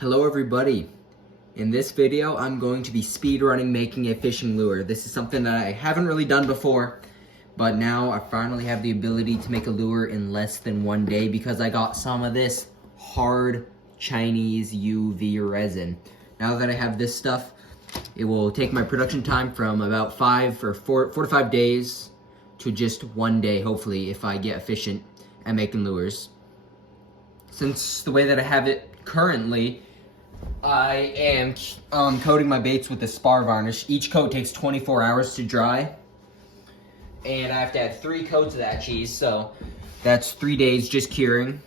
Hello everybody. In this video, I'm going to be speedrunning making a fishing lure. This is something that I haven't really done before, but now I finally have the ability to make a lure in less than 1 day because I got some of this hard Chinese UV resin. Now that I have this stuff, it will take my production time from about 4 to 5 days to just 1 day, hopefully, if I get efficient at making lures. Since the way that I have it currently, I am coating my baits with the spar varnish. Each coat takes 24 hours to dry, and I have to add 3 coats of that cheese, so that's 3 days just curing.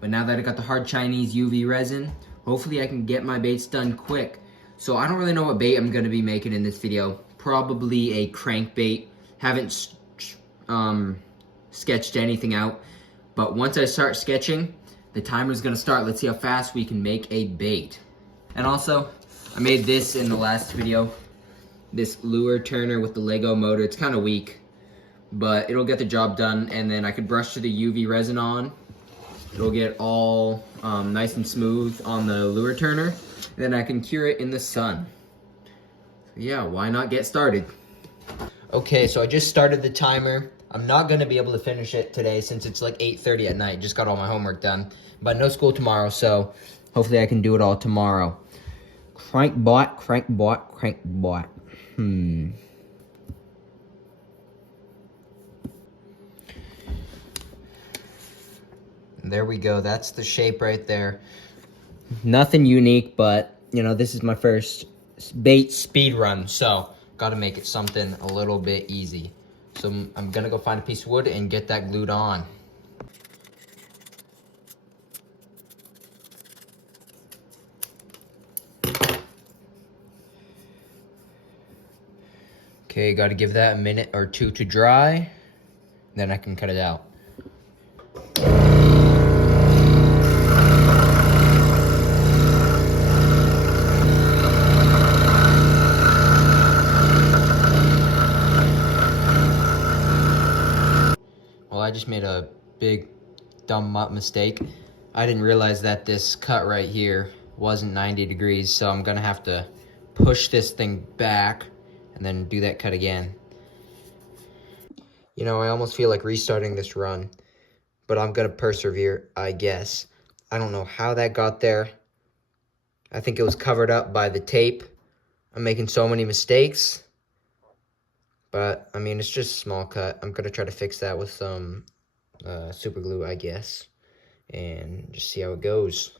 But now that I got the hard Chinese UV resin, hopefully I can get my baits done quick. So I don't really know what bait I'm going to be making in this video. Probably a crankbait. Haven't sketched anything out, but once I start sketching, the timer's gonna start. Let's see how fast we can make a bait. And also, I made this in the last video. This lure turner with the Lego motor. It's kind of weak, but it'll get the job done. And then I could brush the UV resin on. It'll get all nice and smooth on the lure turner. And then I can cure it in the sun. So yeah, why not get started? Okay, so I just started the timer. I'm not gonna be able to finish it today since it's like 8:30 at night. Just got all my homework done. But no school tomorrow, so hopefully I can do it all tomorrow. Crankbait, crankbait, crankbait. There we go, that's the shape right there. Nothing unique, but you know, this is my first bait speed run, so gotta make it something a little bit easy. So I'm gonna go find a piece of wood and get that glued on. Okay, gotta give that a minute or two to dry, then I can cut it out. Well, I just made a big dumb mistake. I didn't realize that this cut right here wasn't 90 degrees, so I'm gonna have to push this thing back and then do that cut again. You know, I almost feel like restarting this run, but I'm gonna persevere, I guess. I don't know how that got there. I think it was covered up by the tape. I'm making so many mistakes, but I mean, it's just a small cut. I'm gonna try to fix that with some super glue, I guess, and just see how it goes.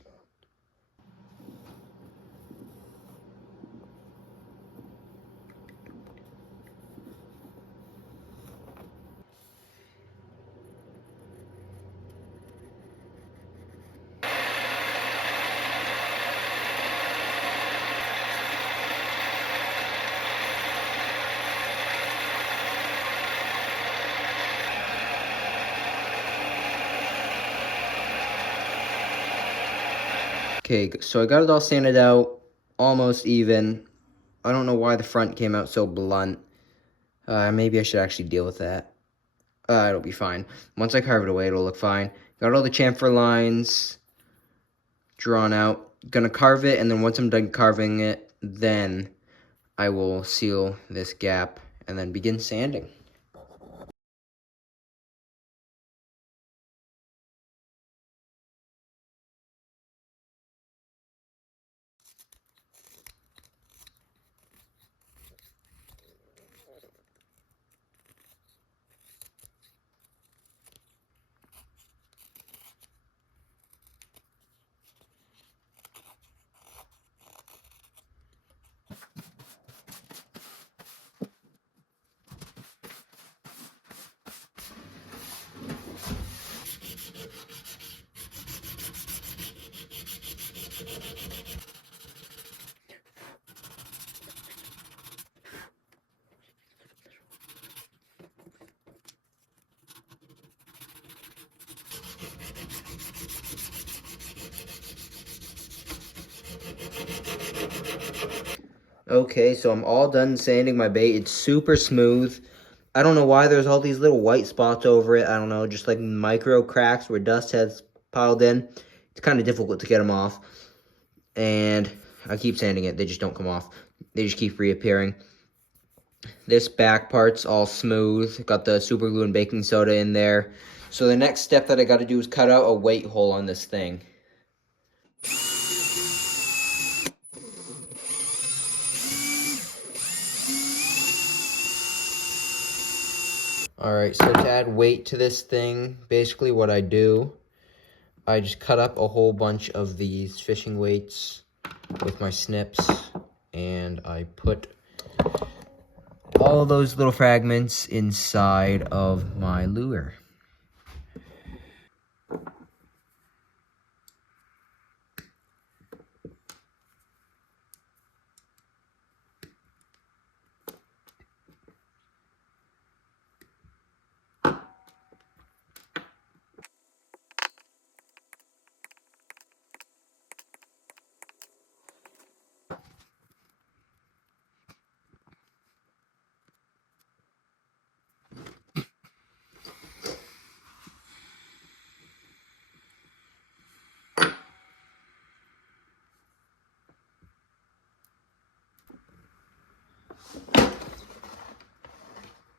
Okay, so I got it all sanded out, almost even. I don't know why the front came out so blunt. Maybe I should actually deal with that. It'll be fine. Once I carve it away, it'll look fine. Got all the chamfer lines drawn out. Gonna carve it, and then once I'm done carving it, then I will seal this gap and then begin sanding. Okay, so I'm all done sanding my bait. It's super smooth. I don't know why there's all these little white spots over it. I don't know, just like micro cracks where dust has piled in. It's kind of difficult to get them off. and I keep sanding it. They just don't come off. They just keep reappearing. This back part's all smooth. Got the super glue and baking soda in there. So the next step that I got to do is cut out a weight hole on this thing. Alright, so to add weight to this thing, basically what I do, I just cut up a whole bunch of these fishing weights with my snips, and I put all those little fragments inside of my lure.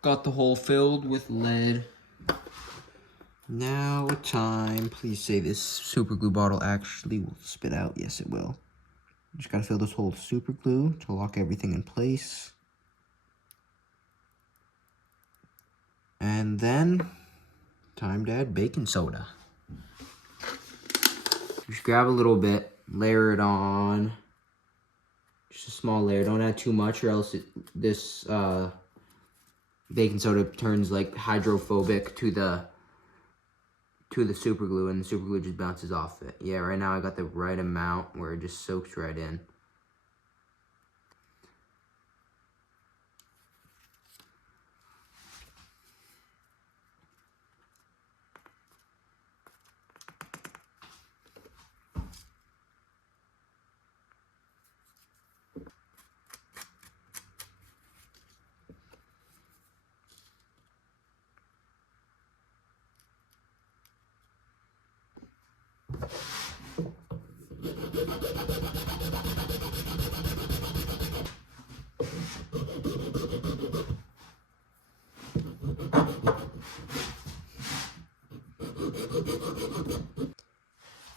Got the hole filled with lead. Now time. Please say this super glue bottle actually will spit out. Yes, it will. Just gotta fill this hole with super glue to lock everything in place. And then, time to add baking soda. Just grab a little bit, layer it on. Just a small layer. Don't add too much, or else this baking soda turns like hydrophobic to the super glue, and the super glue just bounces off it. Yeah, right now I got the right amount where it just soaks right in.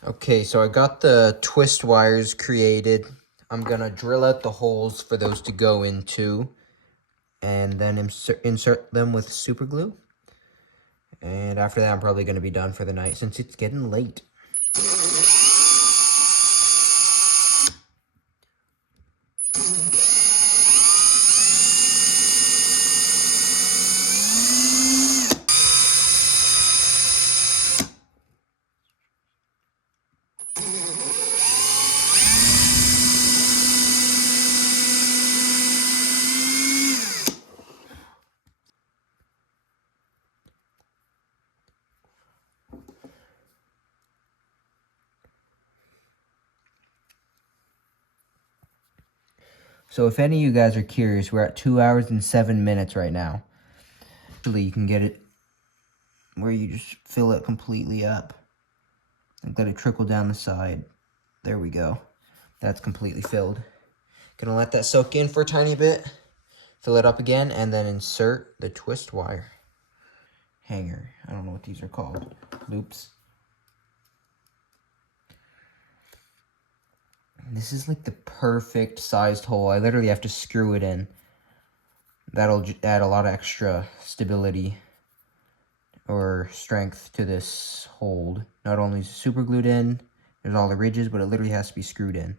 Okay, so I got the twist wires created. I'm gonna drill out the holes for those to go into, and then insert them with super glue. And after that, I'm probably gonna be done for the night since it's getting late. So if any of you guys are curious, we're at 2 hours and 7 minutes right now. Actually, you can get it where you just fill it completely up and let it trickle down the side. There we go. That's completely filled. Gonna let that soak in for a tiny bit, fill it up again, and then insert the twist wire hanger. I don't know what these are called. Loops. This is like the perfect sized hole. I literally have to screw it in. That'll add a lot of extra stability or strength to this hold. Not only is it super glued in, there's all the ridges, but it literally has to be screwed in.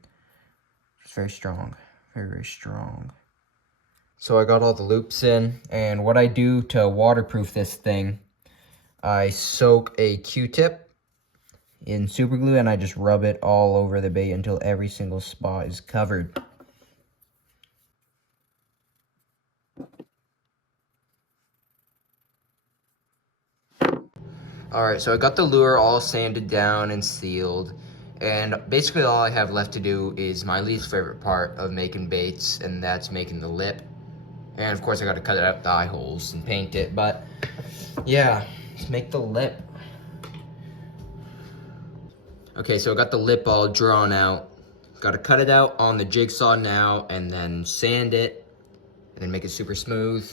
It's very strong. Very, very strong. So I got all the loops in, and what I do to waterproof this thing, I soak a Q-tip in super glue, and I just rub it all over the bait until every single spot is covered. Alright, so I got the lure all sanded down and sealed, and basically all I have left to do is my least favorite part of making baits, and that's making the lip. And of course I gotta cut out the eye holes and paint it, but yeah, let's make the lip. Okay, so I got the lip all drawn out, Got to cut it out on the jigsaw now and then sand it and then make it super smooth.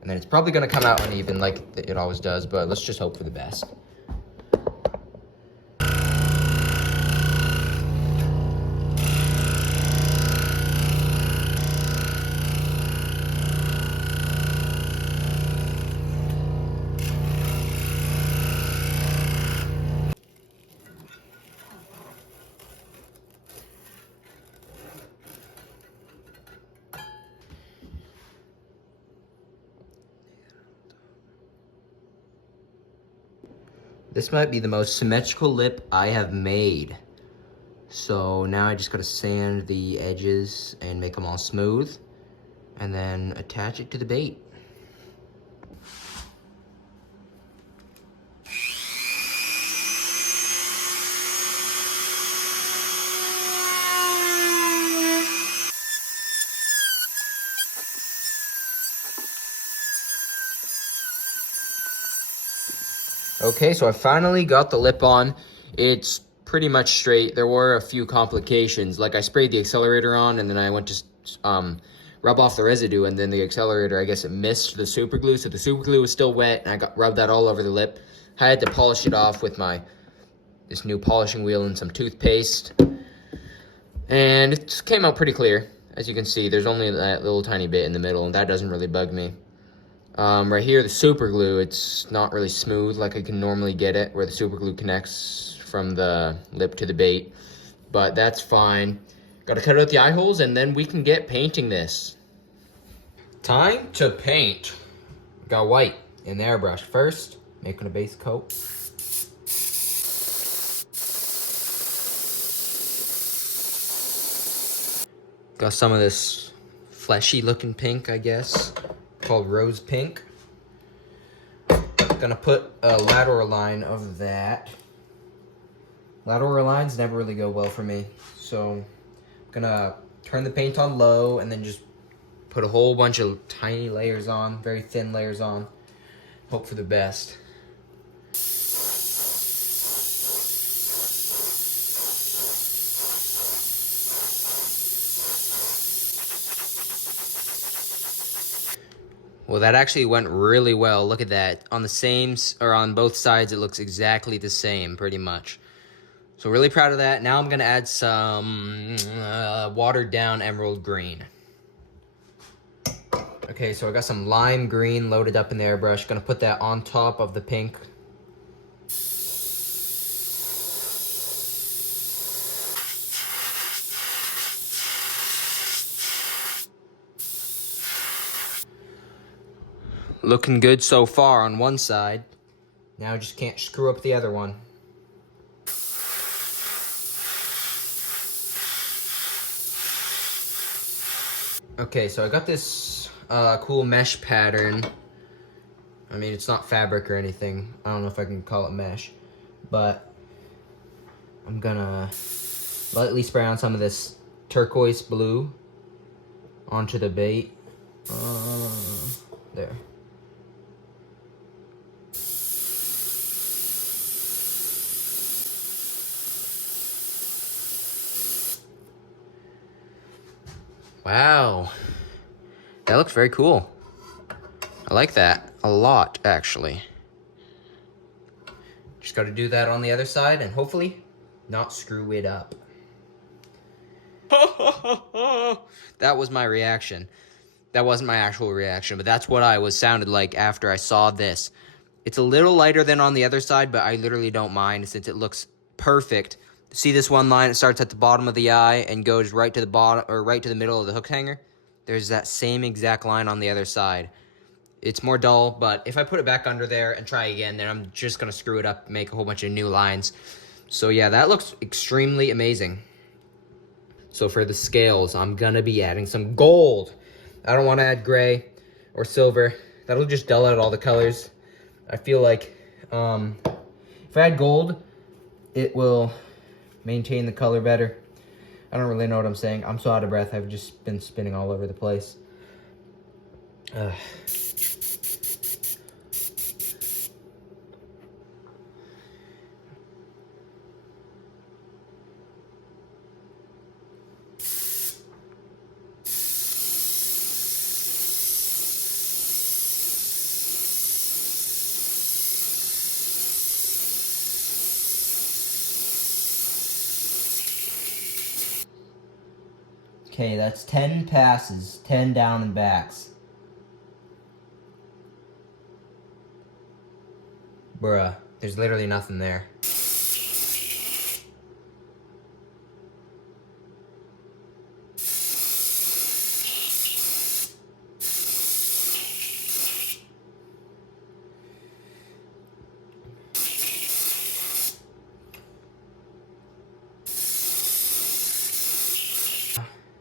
And then it's probably gonna come out uneven like it always does, but let's just hope for the best. This might be the most symmetrical lip I have made. So now I just gotta sand the edges and make them all smooth and then attach it to the bait. Okay, so I finally got the lip on. It's pretty much straight. There were a few complications. Like I sprayed the accelerator on and then I went to rub off the residue, and then the accelerator, I guess it missed the super glue. So the super glue was still wet and I rubbed that all over the lip. I had to polish it off with this new polishing wheel and some toothpaste. And it came out pretty clear. As you can see, there's only that little tiny bit in the middle and that doesn't really bug me. Right here, the super glue, it's not really smooth like I can normally get it, where the super glue connects from the lip to the bait, but that's fine. Gotta cut out the eye holes and then we can get painting this. Time to paint. Got white in the airbrush first, making a base coat. Got some of this fleshy looking pink, I guess, called rose pink. Gonna put a lateral line of that. Lateral lines never really go well for me, so I'm gonna turn the paint on low and then just put a whole bunch of tiny layers on, very thin layers on. Hope for the best. Well, that actually went really well. Look at that. On the same, or on both sides, it looks exactly the same, pretty much. So really proud of that. Now I'm gonna add some watered down emerald green. Okay, so I got some lime green loaded up in the airbrush. Gonna put that on top of the pink. Looking good so far on one side. Now I just can't screw up the other one. Okay, so I got this cool mesh pattern. I mean, it's not fabric or anything. I don't know if I can call it mesh, but I'm gonna lightly spray on some of this turquoise blue onto the bait. There. Wow, that looks very cool. I like that a lot, actually. Just got to do that on the other side and hopefully not screw it up. That was my reaction. That wasn't my actual reaction, but that's what I sounded like after I saw this. It's a little lighter than on the other side, but I literally don't mind since it looks perfect. See this one line? It starts at the bottom of the eye and goes right to the bottom, or right to the middle of the hook hanger. There's that same exact line on the other side. It's more dull, but if I put it back under there and try again, then I'm just gonna screw it up, make a whole bunch of new lines. So yeah, that looks extremely amazing. So for the scales, I'm gonna be adding some gold. I don't want to add gray or silver. That'll just dull out all the colors. I feel like if I add gold, it will maintain the color better. I don't really know what I'm saying. I'm so out of breath. I've just been spinning all over the place. Okay, that's 10 passes, 10 down and backs. Bruh, there's literally nothing there.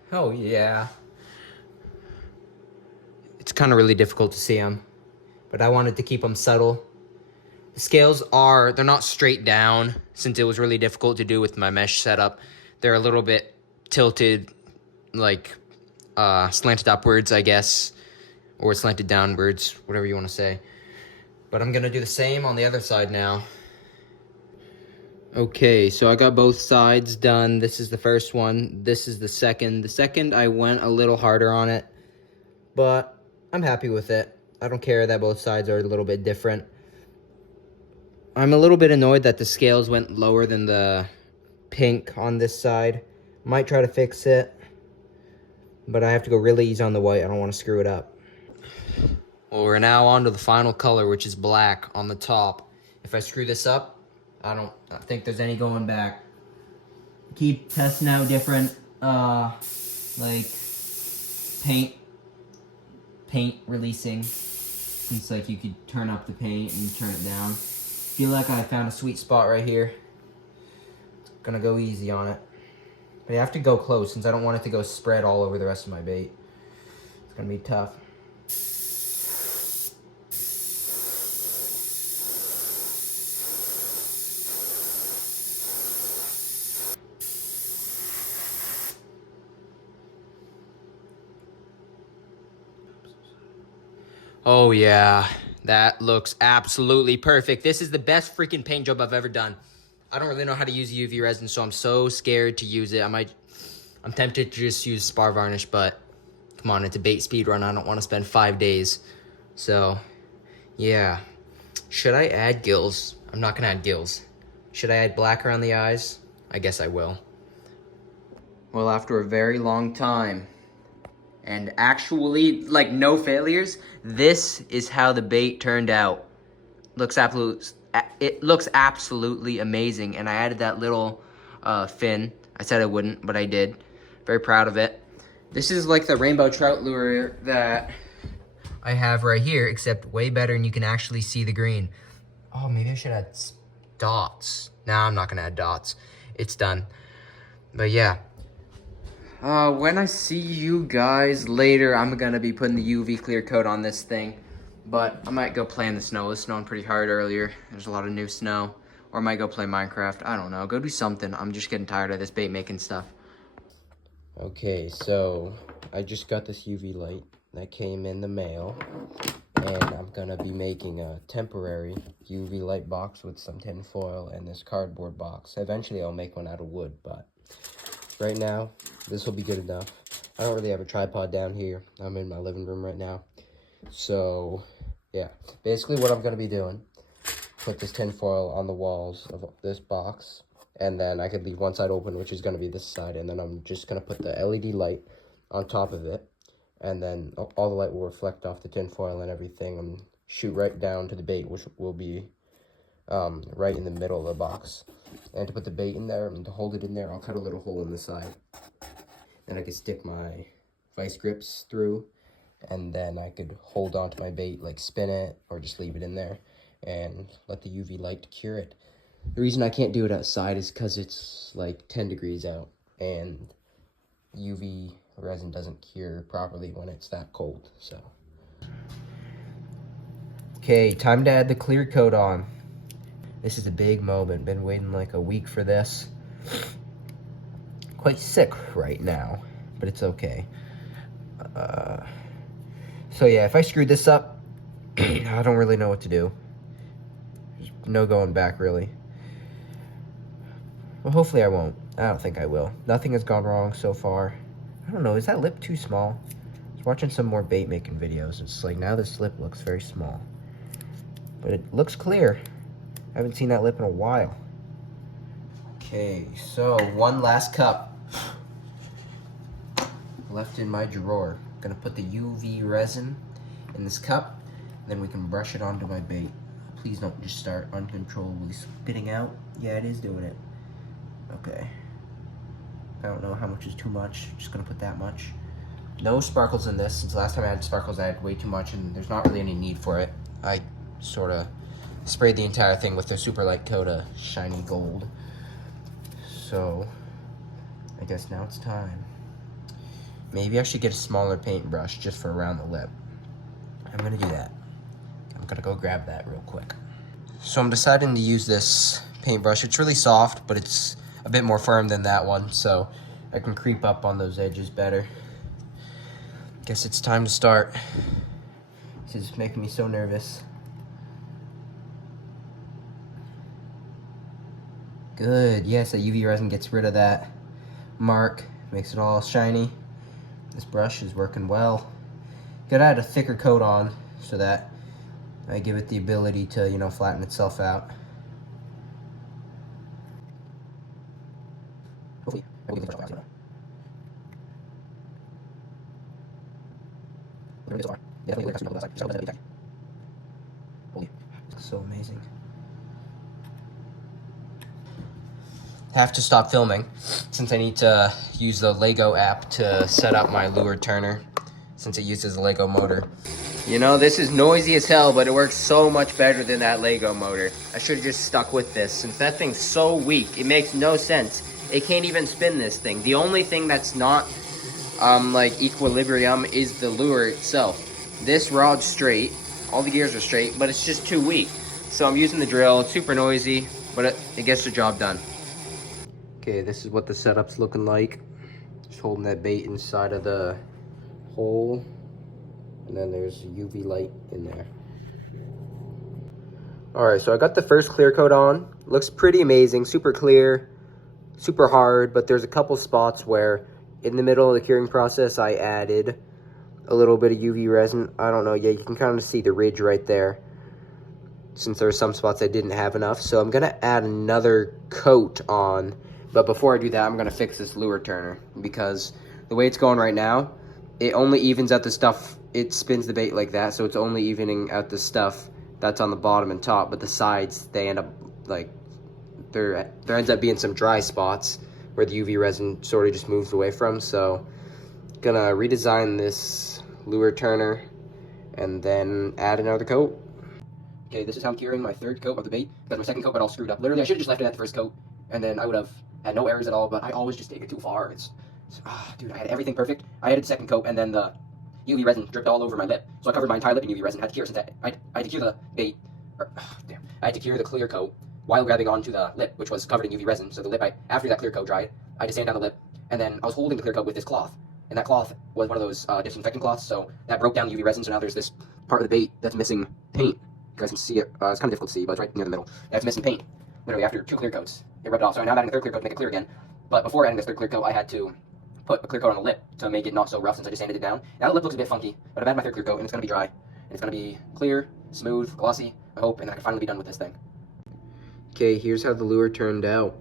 Oh yeah. It's kind of really difficult to see them, but I wanted to keep them subtle. The scales they're not straight down, since it was really difficult to do with my mesh setup. They're a little bit tilted, like slanted upwards, I guess, or slanted downwards, whatever you want to say. But I'm gonna do the same on the other side now. Okay, so I got both sides done. This is the first one. This is the second. The second, I went a little harder on it, but I'm happy with it. I don't care that both sides are a little bit different. I'm a little bit annoyed that the scales went lower than the pink on this side. Might try to fix it, but I have to go really easy on the white. I don't want to screw it up. Well, we're now on to the final color, which is black on the top. If I screw this up, I don't think there's any going back. Keep testing out different, like, paint releasing. It's like you could turn up the paint and turn it down. Feel like I found a sweet spot right here. Gonna go easy on it. But you have to go close, since I don't want it to go spread all over the rest of my bait. It's gonna be tough. Oh yeah, that looks absolutely perfect. This is the best freaking paint job I've ever done. I don't really know how to use UV resin, so I'm so scared to use it. I'm tempted to just use spar varnish, but come on, it's a bait speed run. I don't want to spend 5 days. So, yeah. Should I add gills? I'm not gonna add gills. Should I add black around the eyes? I guess I will. Well, after a very long time, and actually, like, no failures, this is how the bait turned out. It looks absolutely amazing, and I added that little fin. I said I wouldn't, but I did. Very proud of it. This is like the rainbow trout lure that I have right here, except way better, and you can actually see the green. Oh, maybe I should add dots. Nah, I'm not gonna add dots. It's done. But yeah. When I see you guys later, I'm gonna be putting the UV clear coat on this thing. But I might go play in the snow. It was snowing pretty hard earlier. There's a lot of new snow. Or I might go play Minecraft. I don't know. Go do something. I'm just getting tired of this bait making stuff. Okay, so I just got this UV light that came in the mail. And I'm gonna be making a temporary UV light box with some tin foil and this cardboard box. Eventually I'll make one out of wood, but right now, this will be good enough. I don't really have a tripod down here. I'm in my living room right now. So, yeah. Basically what I'm going to be doing, put this tin foil on the walls of this box. And then I could leave one side open, which is going to be this side. And then I'm just going to put the LED light on top of it. And then all the light will reflect off the tin foil and everything. And shoot right down to the bait, which will be right in the middle of the box. And to put the bait in there and to hold it in there, I'll cut a little hole in the side. And I could stick my vice grips through, and then I could hold on to my bait, like spin it, or just leave it in there, and let the UV light cure it. The reason I can't do it outside is because it's like 10 degrees out, and UV resin doesn't cure properly when it's that cold, so. Okay, time to add the clear coat on. This is a big moment. Been waiting like a week for this. Quite sick right now, but it's okay. So yeah, if I screwed this up, I don't really know what to do. No going back, really. Well, hopefully I won't. I don't think I will. Nothing has gone wrong so far. I don't know, is that lip too small? I was watching some more bait making videos. It's like, now this lip looks very small. But it looks clear. I haven't seen that lip in a while. Okay, so one last cup. left in my drawer. I'm gonna put the UV resin in this cup, and then we can brush it onto my bait. Please don't just start uncontrollably spitting out. Yeah, it is doing it. Okay. I don't know how much is too much. Just gonna put that much. No sparkles in this. Since last time I had sparkles, I had way too much, and there's not really any need for it. I sort of sprayed the entire thing with a super light coat of shiny gold. So, I guess now it's time. Maybe I should get a smaller paintbrush just for around the lip. I'm gonna do that. I'm gonna go grab that real quick. So I'm deciding to use this paintbrush. It's really soft, but it's a bit more firm than that one, so I can creep up on those edges better. Guess it's time to start. This is making me so nervous. Good, yes, the UV resin gets rid of that mark, makes it all shiny. This brush is working well. Gotta add a thicker coat on so that I give it the ability to, you know, flatten itself out. Hopefully, I will get the brush out. So amazing. Have to stop filming since I need to use the Lego app to set up my lure turner since it uses a Lego motor. You know, this is noisy as hell, but it works so much better than that Lego motor. I should have just stuck with this since that thing's so weak. It makes no sense. It can't even spin this thing. The only thing that's not like equilibrium is the lure itself. This rod's straight, all the gears are straight, but it's just too weak. So I'm using the drill. It's super noisy, but it gets the job done. Okay, this is what the setup's looking like. Just holding that bait inside of the hole, and then there's a UV light in there. Alright, so I got the first clear coat on. Looks pretty amazing, super clear, super hard, but there's a couple spots where in the middle of the curing process I added a little bit of UV resin. I don't know, yeah, you can kind of see the ridge right there, since there were some spots I didn't have enough. So I'm gonna add another coat on, but before I do that, I'm gonna fix this lure turner, because the way it's going right now, it only evens out the stuff, it spins the bait like that, so it's only evening out the stuff that's on the bottom and top, but the sides, they end up, like, there ends up being some dry spots where the UV resin sort of just moves away from. So gonna redesign this lure turner and then add another coat. Okay, this is how I'm curing my third coat of the bait, because my second coat got all screwed up. Literally, I should have just left it at the first coat, and then I would have had no errors at all, but I always just take it too far. Dude, I had everything perfect. I added the second coat, and then the UV resin dripped all over my lip. So I covered my entire lip in UV resin. I had to cure, since I had to cure the bait, I had to cure the clear coat while grabbing onto the lip, which was covered in UV resin. So the lip, after that clear coat dried, I had to sand down the lip, and then I was holding the clear coat with this cloth, and that cloth was one of those disinfectant cloths, so that broke down the UV resin, so now there's this part of the bait that's missing paint. You guys can see it. It's kind of difficult to see, but it's right near the middle. That's missing paint. Literally, after 2 clear coats, it rubbed off. So now I'm adding a third clear coat to make it clear again. But before adding this third clear coat, I had to put a clear coat on the lip to make it not so rough, since I just sanded it down. Now the lip looks a bit funky, but I've added my third clear coat, and it's going to be dry. And it's going to be clear, smooth, glossy, I hope, and then I can finally be done with this thing. Okay, here's how the lure turned out.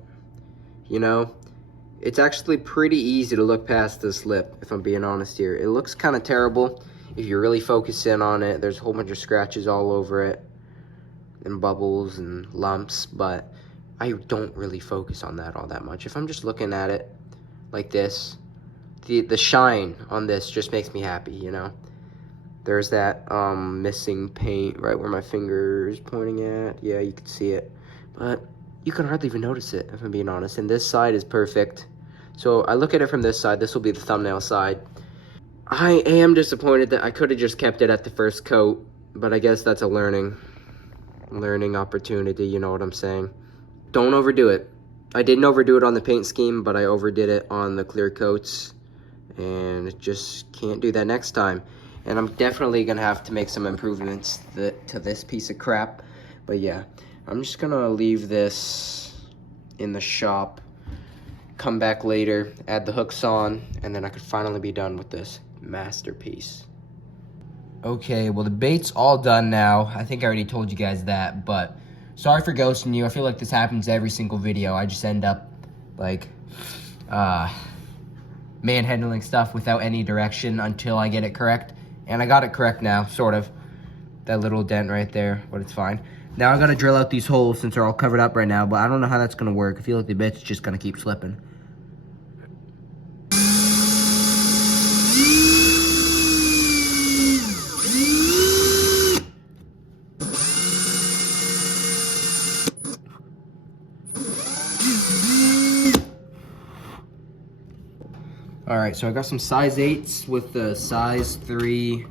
You know, it's actually pretty easy to look past this lip, if I'm being honest here. It looks kind of terrible. If you really focus in on it, there's a whole bunch of scratches all over it, and bubbles and lumps, but I don't really focus on that all that much. If I'm just looking at it like this, the shine on this just makes me happy, you know? There's that missing paint right where my finger is pointing at. Yeah, you can see it, but you can hardly even notice it, if I'm being honest. And this side is perfect. So I look at it from this side. This will be the thumbnail side. I am disappointed that I could have just kept it at the first coat, but I guess that's a learning opportunity, you know what I'm saying? Don't overdo it. I didn't overdo it on the paint scheme, but I overdid it on the clear coats, and just can't do that next time. And I'm definitely gonna have to make some improvements to this piece of crap. But yeah, I'm just gonna leave this in the shop, come back later, add the hooks on, and then I could finally be done with this masterpiece. Okay, well the bait's all done now. I think I already told you guys that, but sorry for ghosting you. I feel like this happens every single video. I just end up like manhandling stuff without any direction until I get it correct. And I got it correct now, sort of. That little dent right there, but it's fine. Now I gotta drill out these holes since they're all covered up right now, but I don't know how that's gonna work. I feel like the bit's just gonna keep slipping. All right, so I got some size 8s with the size 3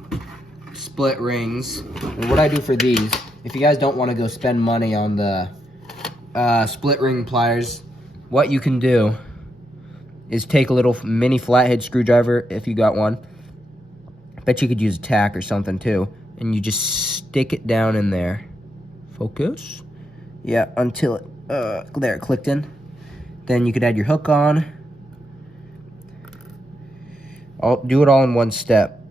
split rings. And what I do for these, if you guys don't want to go spend money on the split ring pliers, what you can do is take a little mini flathead screwdriver if you got one. I bet you could use a tack or something too. And you just stick it down in there. Focus. Yeah, until it, there, it clicked in. Then you could add your hook on. I'll do it all in one step.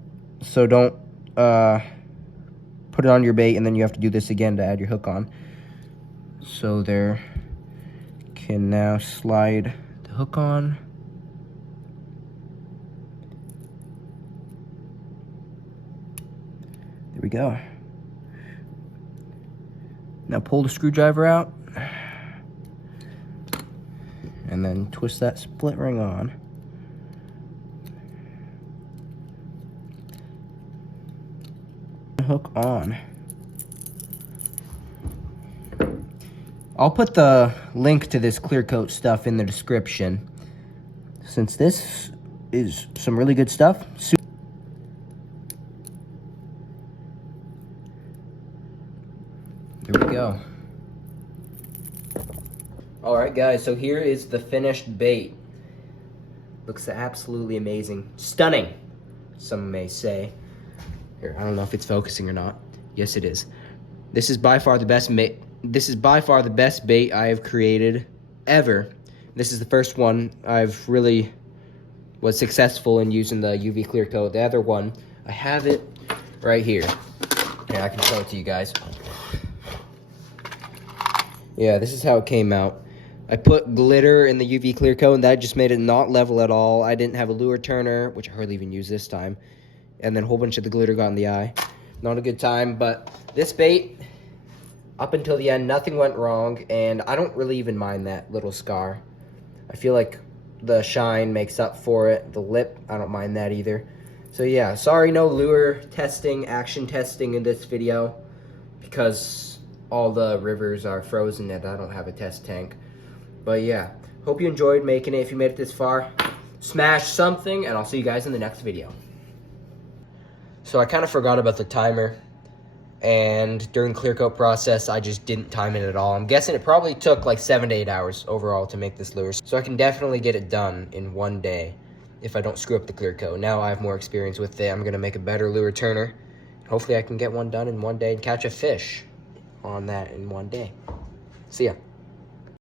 So don't put it on your bait and then you have to do this again to add your hook on. So there, can now slide the hook on. There we go. Now pull the screwdriver out and then twist that split ring on. Hook on. I'll put the link to this clear coat stuff in the description, since this is some really good stuff. There we go. Alright guys, so here is the finished bait. Looks absolutely amazing. Stunning, some may say. Here, I don't know if it's focusing or not. Yes, it is. This is by far the best bait. This is by far the best bait I have created ever. This is the first one I've really was successful in using the UV clear coat. The other one, I have it right here. Yeah, I can show it to you guys. Yeah, this is how it came out. I put glitter in the UV clear coat, and that just made it not level at all. I didn't have a lure turner, which I hardly even used this time. And then a whole bunch of the glitter got in the eye. Not a good time, but this bait, up until the end, nothing went wrong, and I don't really even mind that little scar. I feel like the shine makes up for it. The lip, I don't mind that either. So yeah, sorry no lure testing, action testing in this video, because all the rivers are frozen and I don't have a test tank. But yeah, hope you enjoyed making it. If you made it this far, smash something, and I'll see you guys in the next video. So I kind of forgot about the timer, and during the clear coat process, I just didn't time it at all. I'm guessing it probably took like 7 to 8 hours overall to make this lure. So I can definitely get it done in one day if I don't screw up the clear coat. Now I have more experience with it. I'm going to make a better lure turner. Hopefully I can get one done in one day and catch a fish on that in one day. See ya.